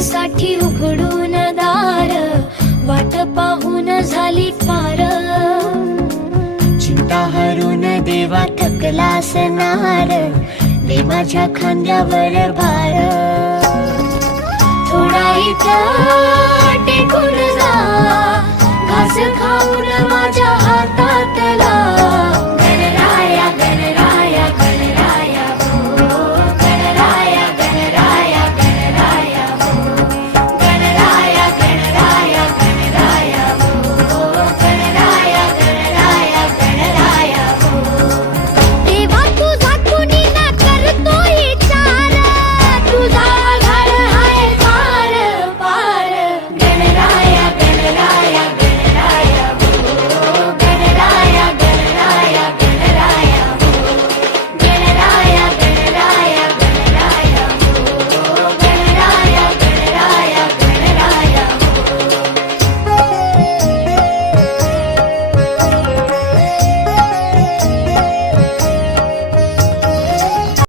साठी उघडून दार, वाट पाहून झाली पार. चिंता हरून देवा थकला असणार, दे माझ्या खांद्यावर भार. थोडा इथं टेकून जा, घास खाऊन